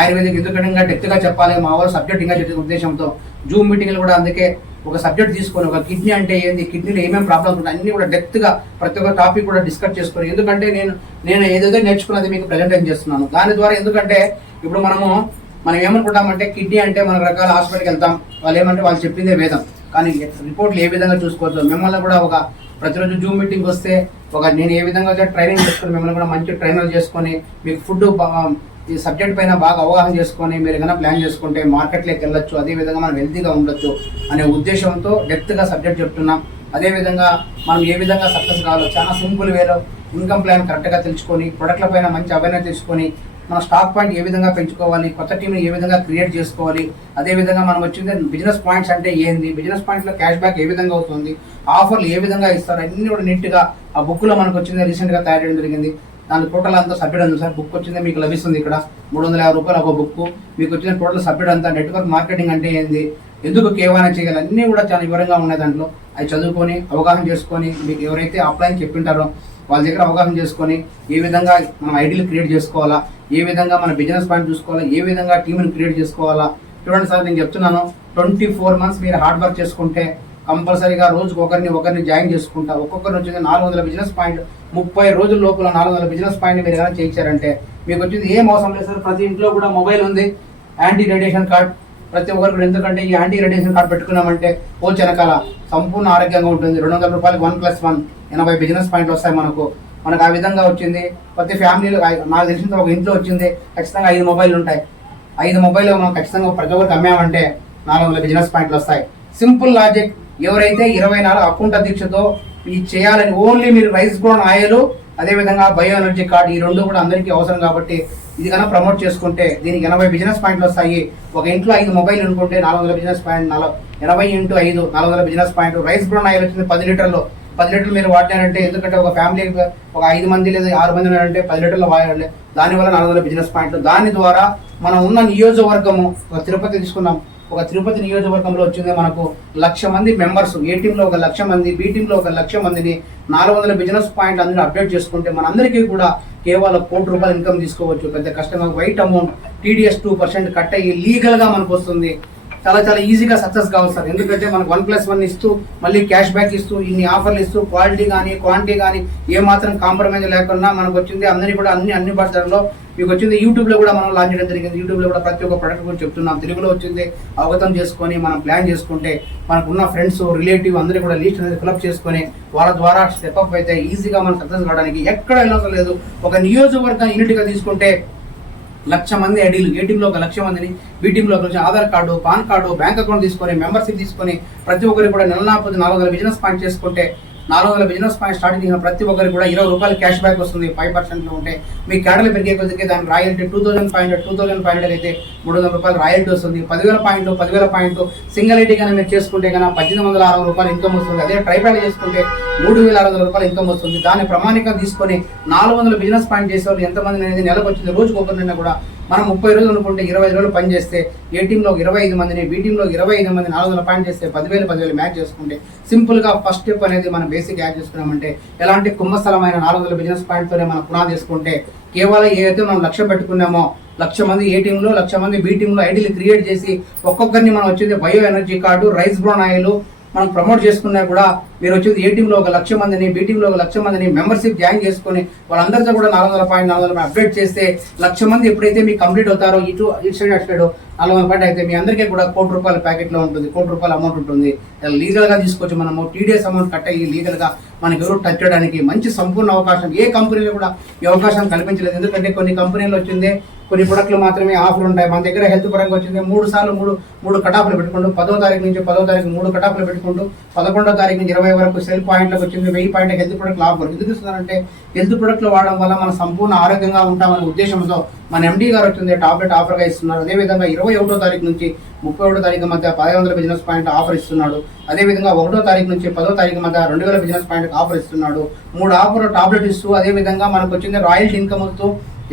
ఆయుర్వేదిక్ ఎందుకంటే ఇంకా డెప్త్గా చెప్పాలి, మా వాళ్ళు సబ్జెక్ట్ ఇంకా చెప్పే ఉద్దేశంతో జూమ్ మీటింగ్లు కూడా అందుకే ఒక సబ్జెక్ట్ తీసుకొని ఒక కిడ్నీ అంటే ఏంది, కిడ్నీలో ఏమేమి ప్రాబ్లమ్స్ ఉంటాయి అన్ని కూడా డెప్త్గా ప్రతి ఒక్క టాపిక్ కూడా డిస్కస్ చేసుకొని, ఎందుకంటే నేను ఏదైతే నేర్చుకున్నది మీకు ప్రజెంటేషన్ చేస్తున్నాను. దాని ద్వారా ఎందుకంటే ఇప్పుడు మనం ఏమనుకుంటామంటే కిడ్నీ అంటే మన రకాల హాస్పిటల్కి వెళ్తాం, వాళ్ళు ఏమంటే వాళ్ళు చెప్పిందే వేదం, కానీ రిపోర్ట్లు ఏ విధంగా చూసుకోవచ్చు. మిమ్మల్ని కూడా ఒక ప్రతిరోజు జూమ్ మీటింగ్ వస్తే నేను ఏ విధంగా ట్రైనింగ్ చేసుకొని మిమ్మల్ని కూడా మంచి ట్రైనర్ చేసుకొని మీకు ఫుడ్ ఈ సబ్జెక్ట్ పైన బాగా అవగాహన చేసుకొని మీరు ఏదైనా ప్లాన్ చేసుకుంటే మార్కెట్లోకి వెళ్ళొచ్చు, అదేవిధంగా మనం హెల్తీగా ఉండొచ్చు అనే ఉద్దేశంతో డెప్త్గా సబ్జెక్ట్ చెప్తున్నాం. అదేవిధంగా మనం ఏ విధంగా సక్సెస్ కావాలో చాలా సింపుల్ వేలో ఇన్కమ్ ప్లాన్ కరెక్ట్గా తెలుసుకొని, ప్రొడక్ట్ల పైన మంచి అవేర్నెస్ తీసుకొని, మన స్టాక్ పాయింట్ ఏ విధంగా పెంచుకోవాలి, కొత్త టీంని ఏ విధంగా క్రియేట్ చేసుకోవాలి, అదేవిధంగా మనం వచ్చింది బిజినెస్ పాయింట్స్ అంటే ఏంది, బిజినెస్ పాయింట్లో క్యాష్ బ్యాక్ ఏ విధంగా అవుతుంది, ఆఫర్లు ఏ విధంగా ఇస్తారు, అన్ని కూడా నీట్గా ఆ బుక్లో మనకు వచ్చింది. రీసెంట్గా తయారు చేయడం జరిగింది. దాని టోటల్ అంతా సబ్జెక్ట్ ఉంది సార్. బుక్ వచ్చింది మీకు లభిస్తుంది ఇక్కడ 350 రూపాయలు ఒక బుక్. మీకు వచ్చిన టోటల్ సబ్జెక్ట్ అంతా నెట్వర్క్ మార్కెటింగ్ అంటే ఏంది, ఎందుకు కేవైనా చేయాలి, అన్నీ కూడా చాలా వివరంగా ఉన్నాయి దాంట్లో. అవి చదువుకొని అవగాహన చేసుకొని మీకు ఎవరైతే అప్లైన్ చెప్పింటారో వాళ్ళ దగ్గర అవగాహన చేసుకొని ఏ విధంగా మనం ఐడీలు క్రియేట్ చేసుకోవాలా, ఏ విధంగా మన బిజినెస్ పాయింట్ చూసుకోవాలా, ఏ విధంగా టీంని క్రియేట్ చేసుకోవాలా. చూడండి సార్, నేను చెప్తున్నాను 24 months మీరు హార్డ్ వర్క్ చేసుకుంటే కంపల్సరీగా రోజుకు ఒకరిని జాయిన్ చేసుకుంటా. ఒక్కొక్కరిని వచ్చింది 400 బిజినెస్ పాయింట్. 30 రోజుల లోపల 400 బిజినెస్ పాయింట్ మీరు ఏదైనా చేయించారంటే మీకు వచ్చింది ఏం అవసరం లేదు సార్. ప్రతి ఇంట్లో కూడా మొబైల్ ఉంది, యాంటీ రేడియేషన్ కార్డ్ ప్రతి ఒక్కరికి. ఎందుకంటే ఈ యాంటీ రేడియేషన్ కార్డ్ పెట్టుకున్నామంటే పోల్చి వెనకాల సంపూర్ణ ఆరోగ్యంగా ఉంటుంది. 200 రూపాయలకి 1+1 80 బిజినెస్ పాయింట్లు వస్తాయి మనకు. ఆ విధంగా వచ్చింది. ప్రతి ఫ్యామిలీలో నాకు తెలిసిన ఒక ఇంట్లో వచ్చింది ఖచ్చితంగా 5 మొబైల్ ఉంటాయి. 5 మొబైల్ మనం ఖచ్చితంగా ప్రతి ఒక్కరికి అమ్మామంటే 400 బిజినెస్ పాయింట్లు వస్తాయి. Simple logic. ఎవరైతే 24 అకౌంట్ అధ్యక్షతో ఇది చేయాలని ఓన్లీ మీరు రైస్ బ్రౌన్ ఆయిల్, అదేవిధంగా బయో ఎనర్జీ కార్డ్, ఈ రెండు కూడా అందరికీ అవసరం కాబట్టి ఇది కన్నా ప్రమోట్ చేసుకుంటే దీనికి 80 బిజినెస్ పాయింట్లు వస్తాయి. ఒక ఇంట్లో 5 మొబైల్ అనుకుంటే 400 business point, 80 × 5 400 business point. Rice brown oil వచ్చింది 10 లీటర్లు. 10 లీటర్లు మీరు వాడారంటే, ఎందుకంటే ఒక ఫ్యామిలీ ఒక 5 మంది లేదా 6 మంది ఉన్నారంటే 10 లీటర్లు వాడాలి. దానివల్ల 400 బిజినెస్ పాయింట్లు. దాని ద్వారా మనం ఉన్న నియోజకవర్గము ఒక తిరుపతి తీసుకున్నాం. ఒక తిరుపతి నియోజకవర్గంలో వచ్చింది మనకు 1,00,000 మంది మెంబర్స్. ఏ టీంలో 1,00,000 మంది, బి టీంలో 1,00,000 మందిని 400 బిజినెస్ పాయింట్ అందరూ అప్డేట్ చేసుకుంటే మనందరికీ కూడా కేవలం ₹1,00,00,000 ఇన్కమ్ తీసుకోవచ్చు. పెద్ద కష్టంగా వైట్ అమౌంట్ TDS 2% కట్ అయ్యి లీగల్గా మనకు వస్తుంది. చాలా చాలా ఈజీగా సక్సెస్ కావచ్చు సార్. ఎందుకంటే మనకు 1+1 ఇస్తూ మళ్ళీ క్యాష్ బ్యాక్ ఇస్తూ ఇన్ని ఆఫర్లు ఇస్తూ క్వాలిటీ కానీ క్వాంటిటీ కానీ ఏమాత్రం కాంప్రమైజ్ లేకుండా మనకు వచ్చింది. అందరినీ కూడా అన్ని భాషల్లో మీకు వచ్చింది. యూట్యూబ్లో కూడా మనం లాంచ్ చేయడం జరిగింది. యూట్యూబ్లో కూడా ప్రతి ఒక్క ప్రొడక్ట్ గురించి చెప్తున్నాం. తెలుగులో వచ్చింది. అవగతం చేసుకొని మనం ప్లాన్ చేసుకుంటే మనకున్న ఫ్రెండ్స్ రిలేటివ్ అందరూ కూడా లిస్ట్ అనేది ఫిల్అప్ చేసుకొని వాళ్ళ ద్వారా స్టెప్ అప్ అయితే ఈజీగా మనం సక్సెస్ కావడానికి ఎక్కడ వెళ్ళవసరం లేదు. ఒక నియోజకవర్గం యూనిట్గా తీసుకుంటే 1,00,000 మంది ఐడీలు, ఏ టీంలో 1,00,000 మందిని, బి టీంలో Aadhaar card, pan card, bank account తీసుకొని మెంబర్షిప్ తీసుకొని ప్రతి ఒక్కరికి కూడా నెలనాపది 400 బిజినెస్ పాయింట్ చేసుకుంటే 400 బిజినెస్ పాయింట్ స్టార్ట్ చేసిన ప్రతి ఒక్కరికి కూడా ₹20 క్యాష్ బ్యాక్ వస్తుంది. 5% ఉంటే మీ క్యాడలు పెరిగే కొద్దికి దాని రాయల్టీ 2,500 అయితే ₹300 రాయల్టీ వస్తుంది. 10,000 పాయింట్లు సింగిల్ ఐటీ కానీ మీరు చేసుకుంటే కన్నా ₹1,860 ఇన్కమ్ వస్తుంది. అదే ట్రైపాడ్ చేసుకుంటే ₹3,600 ఇన్కమ్ వస్తుంది. దాన్ని ప్రమాణికంగా తీసుకొని 400 బిజినెస్ పాయింట్ చేసేవాళ్ళు ఎంతమంది అనేది నెలకు వచ్చింది. రోజుకు ఒకరినైనా కూడా మనం 30 రోజులు అనుకుంటే 25 రోజులు పని చేస్తే ఏ టీంలో 25 మందిని, బి టీంలో 25 మంది 400 పాయింట్ చేస్తే 10,000 మ్యాచ్ చేసుకుంటే సింపుల్గా ఫస్ట్ స్టెప్ అనేది మనం బేసిక్ యాడ్ చేసుకున్నామంటే ఎలాంటి కుంభస్థలమైన 400 బిజినెస్ పాయింట్తోనే మనం పునాది చేసుకుంటే కేవలం ఏదైతే మనం లక్ష్యం పెట్టుకున్నామో 1,00,000 మంది ఏ టీంలో, 1,00,000 మంది బి టీంలో ఐడీలు క్రియేట్ చేసి ఒక్కొక్కరిని మనం వచ్చింది bio energy card, rice brown oil మనం ప్రమోట్ చేసుకున్నా కూడా మీరు వచ్చేది ఏ టీంలో 1,00,000 మందిని, బి టీంలో 1,00,000 మందిని మెంబర్షిప్ జాయిన్ చేసుకొని వాళ్ళందరితో కూడా 400 అప్డేట్ చేస్తే 1,00,000 మంది ఎప్పుడైతే మీకు కంప్లీట్ అవుతారో ఇటు సైడ్ అటు సైడ్ 400 పాయింట్ అయితే మీ అందరికీ కూడా ₹1,00,00,000 ప్యాకెట్లో ఉంటుంది. ₹1,00,00,000 అమౌంట్ ఉంటుంది. లీగల్గా తీసుకోవచ్చు. మనము TDS అమౌంట్ కట్ అయ్యి లీగల్గా మనకి ఎవరు టచ్ చేయడానికి మంచి సంపూర్ణ అవకాశం. ఏ కంపెనీలో కూడా ఈ అవకాశం కల్పించలేదు. ఎందుకంటే కొన్ని కంపెనీలు వచ్చింది కొన్ని ప్రొడక్ట్లు మాత్రమే ఆఫర్ ఉంటాయి. మన దగ్గర హెల్త్ పరంగా వచ్చింది 3 సార్లు 3 కటాఫ్లు పెట్టుకుంటూ 10వ తారీఖు నుంచి 10వ తారీఖు 3 కటాఫ్లు పెట్టుకుంటూ 11వ తారీఖు నుంచి 20 వరకు సెల్ పాయింట్లకు వచ్చింది 1000 పాయింట్ హెల్త్ ప్రొడక్ట్లు ఆఫర్. ఎందుకు ఇస్తున్నారంటే హెల్త్ ప్రొడక్ట్లు వాడడం వల్ల మనం సంపూర్ణ ఆరోగ్యంగా ఉంటామనే ఉద్దేశంతో మన ఎండీ గారు వచ్చింది టాబ్లెట్ ఆఫర్గా ఇస్తున్నారు. అదేవిధంగా 21వ తారీఖు నుంచి 31వ తారీఖు మధ్య 1500 బిజినెస్ పాయింట్ ఆఫర్ ఇస్తున్నాడు. అదేవిధంగా 1వ తారీఖు నుంచి 10వ తారీఖు మధ్య 2000 బిజినెస్ పాయింట్ ఆఫర్ ఇస్తున్నాడు. 3 ఆఫర్ టాబ్లెట్ ఇస్తూ అదేవిధంగా మనకు వచ్చింది రాయల్టీ ఇన్కమ్తో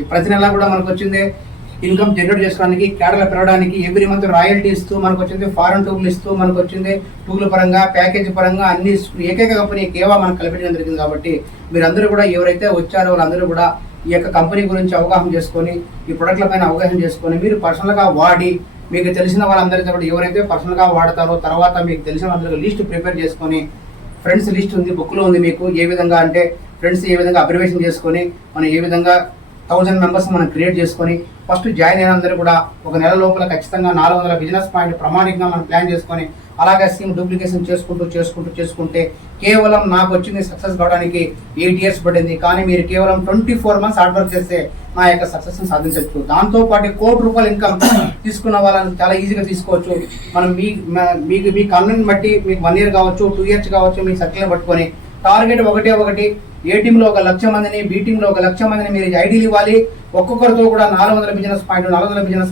ప్రతి నెల కూడా మనకు వచ్చింది ఇన్కమ్ జనరేట్ చేసుకోవడానికి, కేడల పెరగడానికి ఎవ్రీ మంత్ రాయల్టీ ఇస్తూ మనకు వచ్చింది ఫారెన్ టూర్లు ఇస్తూ మనకు వచ్చింది టూర్ల పరంగా ప్యాకేజ్ పరంగా అన్ని ఏకైక కంపెనీ కేవా మనకు కల్పించడం జరిగింది. కాబట్టి మీరందరూ కూడా ఎవరైతే వచ్చారో వాళ్ళందరూ కూడా ఈ యొక్క కంపెనీ గురించి అవగాహన చేసుకొని ఈ ప్రొడక్ట్ల పైన అవగాహన చేసుకొని మీరు పర్సనల్గా వాడి మీకు తెలిసిన వాళ్ళందరితో కూడా ఎవరైతే పర్సనల్గా వాడతారో తర్వాత మీకు తెలిసిన వాళ్ళందరికీ లిస్ట్ ప్రిపేర్ చేసుకొని ఫ్రెండ్స్ లిస్ట్ ఉంది, బుక్లో ఉంది. మీకు ఏ విధంగా అంటే ఫ్రెండ్స్ ఏ విధంగా అబ్జర్వేషన్ చేసుకొని మనం ఏ విధంగా 1000 మెంబర్స్ మనం క్రియేట్ చేసుకొని ఫస్ట్ జాయిన్ అయిన అందరూ కూడా ఒక నెల లోపల ఖచ్చితంగా 400 బిజినెస్ పాయింట్ ప్రమాణికంగా మనం ప్లాన్ చేసుకొని అలాగే స్కీమ్ డూప్లికేషన్ చేసుకుంటే కేవలం నాకు వచ్చింది సక్సెస్ కావడానికి 8 ఇయర్స్ పడింది. కానీ మీరు కేవలం 24 మంత్స్ హార్డ్ వర్క్ చేస్తే నా యొక్క సక్సెస్ని సాధించవచ్చు. దాంతోపాటు ₹1,00,00,000 ఇన్కమ్ తీసుకున్న వాళ్ళని చాలా ఈజీగా తీసుకోవచ్చు. మనం మీ కన్నుని బట్టి మీకు 1 ఇయర్ కావచ్చు, 2 ఇయర్స్ కావచ్చు, మీ సర్కిల్ని పట్టుకొని టార్గెట్ ఒకటి ఏ టీంలో 1,00,000 మందిని, బి టీంలో 1,00,000 మందిని మీరు ఐడీలు ఇవ్వాలి. ఒక్కొక్కరితో కూడా 400 బిజినెస్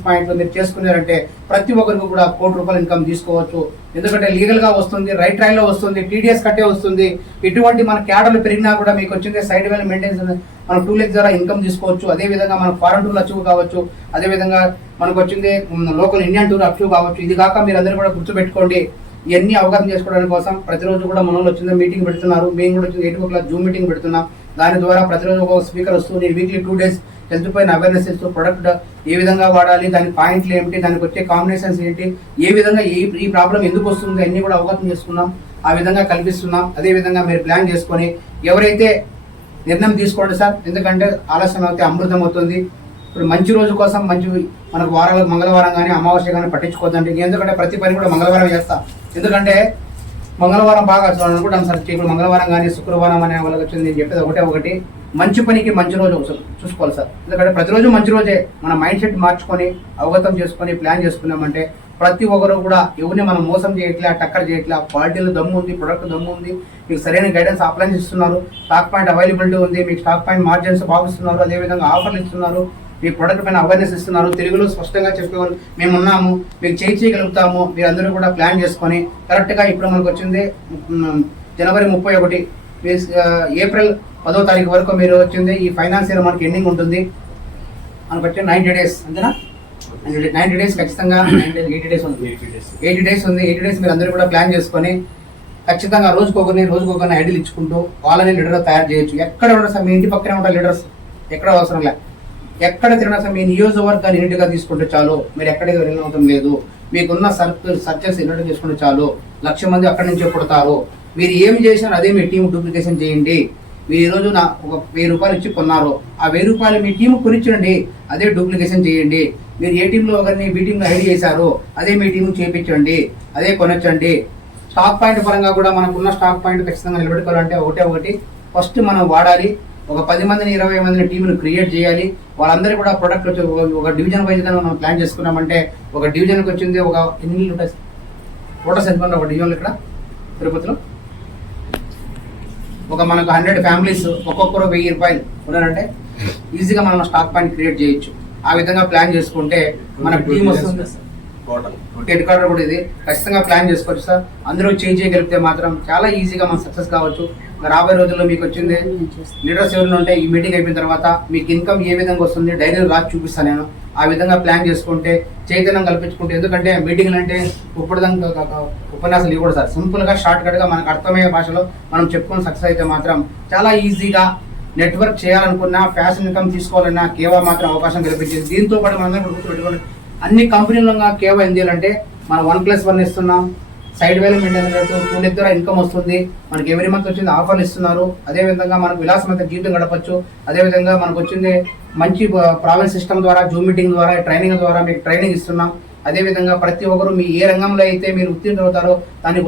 పాయింట్లు మీరు చేసుకున్నారంటే ప్రతి ఒక్కరికి కూడా ₹1,00,00,000 ఇన్కమ్ తీసుకోవచ్చు. ఎందుకంటే లీగల్గా వస్తుంది, రైట్ ట్రైన్లో వస్తుంది, టీడీఎస్ కట్టే వస్తుంది. ఇటువంటి మన క్యాడర్లు పెరిగినా కూడా మీకు వచ్చింది సైడ్ వేల్ మెయింటెనెన్స్ మనం 2 లెక్స్ ద్వారా ఇన్కమ్ తీసుకోవచ్చు. అదేవిధంగా మన ఫారెన్ టూర్లు అచీవ్ కావచ్చు. అదేవిధంగా మనకు వచ్చింది లోకల్ ఇండియన్ టూర్ అచీవ్ కావచ్చు. ఇది కాక మీరు అందరూ కూడా గుర్తుపెట్టుకోండి, ఇవన్నీ అవగాహన చేసుకోవడానికి కోసం ప్రతిరోజు కూడా మన వాళ్ళు వచ్చింది మీటింగ్ పెడుతున్నారు. మేము కూడా వచ్చింది 8 o'clock జూమ్ మీటింగ్ పెడుతున్నాం. దాని ద్వారా ప్రతిరోజు ఒక స్పీకర్ వస్తూ నేను వీక్లీ 2 days హెల్త్ పైన అవేర్నెస్ ఇస్తూ ప్రొడక్ట్ ఏ విధంగా వాడాలి, దాని పాయింట్లు ఏమిటి, దానికి వచ్చే కాంబినేషన్స్ ఏంటి, ఏ విధంగా ఈ ప్రాబ్లం ఎందుకు వస్తుంది అన్నీ కూడా అవగాహన చేసుకున్నాం. ఆ విధంగా కల్పిస్తున్నాం. అదేవిధంగా మీరు ప్లాన్ చేసుకొని ఎవరైతే నిర్ణయం తీసుకోండి సార్, ఎందుకంటే ఆలస్యం అయితే అమృతం అవుతుంది. ఇప్పుడు మంచి రోజు కోసం మనకు వారాలకు మంగళవారం కానీ అమావాస్య కానీ పట్టించుకోవద్దండి. ఎందుకంటే ప్రతి పని కూడా మంగళవారం చేస్తా. ఎందుకంటే మంగళవారం బాగా అనుకుంటాం సార్, ఇప్పుడు మంగళవారం కానీ శుక్రవారం అనే వాళ్ళకి వచ్చింది. నేను చెప్పేది ఒకటి మంచి పనికి మంచి రోజు చూసుకోవాలి సార్. ఎందుకంటే ప్రతిరోజు మంచి రోజే. మన మైండ్ సెట్ మార్చుకొని అవగతం చేసుకొని ప్లాన్ చేసుకున్నామంటే ప్రతి ఒక్కరు కూడా ఎవరిని మనం మోసం చేయట్లే, టక్కర్ చేయట్లే. క్వాలిటీలో దమ్ము ఉంది, ప్రొడక్ట్ దమ్ము ఉంది, మీకు సరైన గైడెన్స్ అప్లైన్స్ ఇస్తున్నారు, స్టాక్ పాయింట్ అవైలబిలిటీ ఉంది, మీకు స్టాక్ పాయింట్ మార్జిన్స్ భావిస్తున్నారు, అదేవిధంగా ఆఫర్లు ఇస్తున్నారు, మీ ప్రొడక్ట్ పైన అవేర్నెస్ ఇస్తున్నారు. తెలుగులో స్పష్టంగా చెప్పేవాళ్ళు మేము ఉన్నాము, మీకు చేయగలుగుతాము. మీరందరూ కూడా ప్లాన్ చేసుకొని కరెక్ట్గా ఇప్పుడు మనకు వచ్చింది జనవరి 31, ఏప్రిల్ 10వ తారీఖు వరకు మీరు వచ్చింది ఈ ఫైనాన్స్ ఇయర్ మనకి ఎండింగ్ ఉంటుంది. మనకు వచ్చి 90 days అంతేనా? 90 days ఖచ్చితంగా 80 days ఉంది. 80 days మీరు అందరూ కూడా ప్లాన్ చేసుకొని ఖచ్చితంగా రోజుకొకరిని ఐడీలు ఇచ్చుకుంటూ వాళ్ళని లీడర్ తయారు చేయొచ్చు. ఎక్కడ ఉండదు సార్, మీ ఇంటి పక్కనే ఉంటారు లీడర్స్, ఎక్కడ అవసరం లేదు. ఎక్కడ తిరిగినా సార్ మీ నియోజకవర్గాన్ని యూనిట్గా తీసుకుంటే చాలు, మీరు ఎక్కడికి వెళ్ళవడం లేదు. మీకున్న సర్చెస్ యూనిట్ చేసుకుంటే చాలు, 1,00,000 మంది అక్కడి నుంచే పుడతారు. మీరు ఏం చేసినా అదే మీ టీం డూప్లికేషన్ చేయండి. మీరు ఈరోజు ఒక ₹1000 ఇచ్చి కొన్నారు, ఆ ₹1000 మీ టీం కొనిచ్చండి, అదే డూప్లికేషన్ చేయండి. మీరు ఏ టీంలో ఒకరిని బి టీంలో ఐడి చేశారో అదే మీ టీం చేయించండి, అదే కొనొచ్చండి. స్టాక్ పాయింట్ పరంగా కూడా మనకున్న స్టాక్ పాయింట్ ఖచ్చితంగా నిలబెట్టుకోవాలంటే ఒకటి ఫస్ట్ మనం వాడాలి. ఒక 10 మందిని 20 మందిని టీంను క్రియేట్ చేయాలి. వాళ్ళందరూ కూడా ప్రొడక్ట్ వచ్చి ఒక డివిజన్ వైజ్ మనం ప్లాన్ చేసుకున్నామంటే ఒక డివిజన్కి వచ్చింది ఒక ఎన్ని ఉంటాయి ఫోటోస్ ఎందుకంటే ఒక డివిజన్లో ఇక్కడ తిరుపతిలో ఒక మనకు 100 ఫ్యామిలీస్ ఒక్కొక్కరు ₹1000 ఉన్నారంటే ఈజీగా మనం స్టాక్ పాయింట్ క్రియేట్ చేయొచ్చు. ఆ విధంగా ప్లాన్ చేసుకుంటే మన టీం వస్తుంది. హెడ్ క్వార్టర్ కూడా ఇది ఖచ్చితంగా ప్లాన్ చేసుకోవచ్చు సార్. అందరూ చేయగలిగితే మాత్రం చాలా ఈజీగా మనం సక్సెస్ కావచ్చు. రాబోయే రోజుల్లో మీకు వచ్చింది లీడర్స్ ఎవరైనా ఉంటే ఈ మీటింగ్ అయిపోయిన తర్వాత మీకు ఇన్కమ్ ఏ విధంగా వస్తుంది డైరీ రాసి చూపిస్తాను నేను. ఆ విధంగా ప్లాన్ చేసుకుంటే చైతన్యం కల్పించుకుంటే, ఎందుకంటే మీటింగ్లు అంటే ఉపన్యాసాలు ఇవ్వకూడదు సార్. సింపుల్గా షార్ట్కట్గా మనకు అర్థమయ్యే భాషలో మనం చెప్పుకొని సక్సెస్ అయితే మాత్రం చాలా ఈజీగా నెట్వర్క్ చేయాలనుకున్నా, ఫ్యాషన్ ఇన్కమ్ తీసుకోవాలన్నా కేవా మాత్రం అవకాశం కల్పించింది. దీంతో పాటు మనందరం గుర్తుపెట్టుకోండి, అన్ని కంపెనీల్లో కేవా ఏం చేయాలంటే మనం 1+1 ఇస్తున్నాం, సైడ్ వేలు మెయింటైన్ 2 లెక్క ద్వారా ఇన్కమ్ వస్తుంది. మనకి ఎవరి మంత్ వచ్చింది ఆఫర్లు ఇస్తున్నారు. అదేవిధంగా మనకు విలాసవంత జీవితం గడపచ్చు. అదేవిధంగా మనకు వచ్చింది మంచి ప్రావెన్స్ సిస్టమ్ ద్వారా, జూమ్ మీటింగ్ ద్వారా, ట్రైనింగ్ ద్వారా మీకు ట్రైనింగ్ ఇస్తున్నాం. అదేవిధంగా ప్రతి ఒక్కరు మీ ఏ రంగంలో అయితే మీరు ఉత్తీర్ణ అవుతారో దాన్ని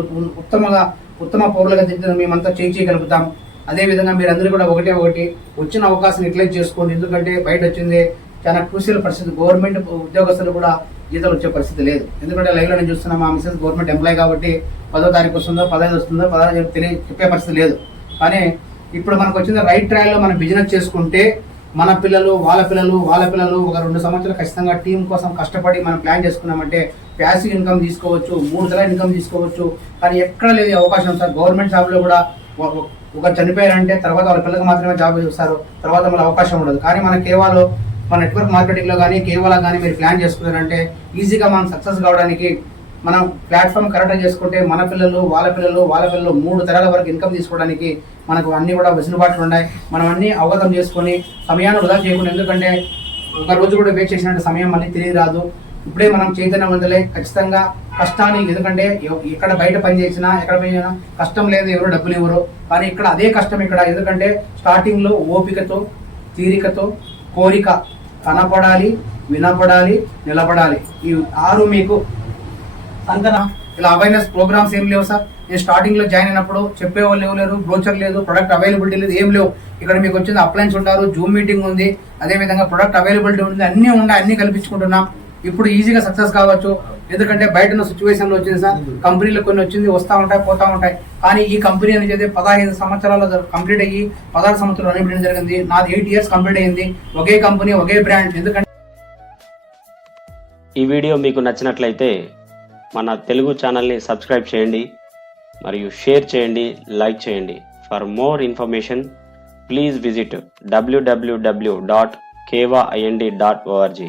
ఉత్తమ పౌరులుగా దిద్దున మేమంతా చేయగలుగుతాం. అదేవిధంగా మీరు అందరూ కూడా ఒకటి వచ్చిన అవకాశం యూటిలైజ్ చేసుకోండి. ఎందుకంటే బయట వచ్చింది చాలా క్రూషియల్ పరిస్థితి. గవర్నమెంట్ ఉద్యోగస్తులు కూడా జీతాలు వచ్చే పరిస్థితి లేదు. ఎందుకంటే లైవ్లో నేను చూస్తున్నా, మా మిసెస్ గవర్నమెంట్ ఎంప్లాయీ కాబట్టి 10వ తారీఖు వస్తుందో 15 వస్తుందో 16 చెప్పే పరిస్థితి లేదు. కానీ ఇప్పుడు మనకు వచ్చిన రైట్ ట్రయల్లో మనం బిజినెస్ చేసుకుంటే మన పిల్లలు వాళ్ళ పిల్లలు ఒక 2 సంవత్సరాలు ఖచ్చితంగా టీం కోసం కష్టపడి మనం ప్లాన్ చేసుకున్నామంటే ప్యాసివ్ ఇన్కమ్ తీసుకోవచ్చు, 3 తరాల ఇన్కమ్ తీసుకోవచ్చు. కానీ ఎక్కడ లేదు అవకాశం సార్. గవర్నమెంట్ జాబ్లో కూడా ఒక చనిపోయారంటే తర్వాత వాళ్ళ పిల్లలకు మాత్రమే జాబ్ చూస్తారు, తర్వాత మళ్ళీ అవకాశం ఉండదు. కానీ మన కేవలం మన నెట్వర్క్ మార్కెటింగ్లో కానీ కేవలం కానీ మీరు ప్లాన్ చేసుకున్నారంటే ఈజీగా మనం సక్సెస్ కావడానికి మనం ప్లాట్ఫామ్ కరెక్ట్గా చేసుకుంటే మన పిల్లలు వాళ్ళ పిల్లలు 3 తరాల వరకు ఇన్కమ్ తీసుకోవడానికి మనకు అన్నీ కూడా వెసులుబాట్లు ఉన్నాయి. మనం అన్నీ అవగతం చేసుకొని సమయాన్ని వృధా చేయకుండా, ఎందుకంటే ఒక రోజు కూడా వేస్ట్ చేసినట్టు సమయం మళ్ళీ తిరిగి రాదు. ఇప్పుడే మనం చైతన్యవంతులే ఖచ్చితంగా కష్టాన్ని, ఎందుకంటే ఎక్కడ బయట పని చేసినా ఎక్కడ పని చేసినా కష్టం లేదు, ఎవరు డబ్బులు ఇవ్వరు. కానీ ఇక్కడ అదే కష్టం ఇక్కడ. ఎందుకంటే స్టార్టింగ్లో ఓపికతో, తీరికతో, కోరిక, కనపడాలి, వినపడాలి, నిలబడాలి, ఈ 6 మీకు అంతనా. ఇలా అవేర్నెస్ ప్రోగ్రామ్స్ ఏం లేవు సార్. నేను స్టార్టింగ్లో జాయిన్ అయినప్పుడు చెప్పేవాళ్ళు లేరు, బ్రోచర్ లేదు, ప్రొడక్ట్ అవైలబిలిటీ లేదు, ఏం లేవు. ఇక్కడ మీకు వచ్చింది అప్లయన్స్ ఉంటారు, జూమ్ మీటింగ్ ఉంది, అదేవిధంగా ప్రొడక్ట్ అవైలబిలిటీ ఉంది, అన్నీ ఉన్నాయి, అన్నీ కల్పించుకుంటున్నాం. ఇప్పుడు ఈజీగా సక్సెస్ కావచ్చు. ఎందుకంటే బయట ఉన్న సిచ్యువేషన్లో వచ్చింది సార్. కంపెనీలు కొన్ని వచ్చింది, వస్తూ ఉంటాయి, పోతూ ఉంటాయి. కానీ ఈ కంపెనీ అనేది 15 సంవత్సరాలు కంప్లీట్ అయ్యి 16 సంవత్సరాలు రన్ చేయడం జరిగింది. నాది 8 years కంప్లీట్ అయ్యింది. ఒకే కంపెనీ, ఒకే బ్రాండ్. ఎందుకంటే ఈ వీడియో మీకు నచ్చినట్లయితే మన తెలుగు ఛానల్ని సబ్స్క్రైబ్ చేయండి మరియు షేర్ చేయండి, లైక్ చేయండి. For more information please visit www.kevaind.org.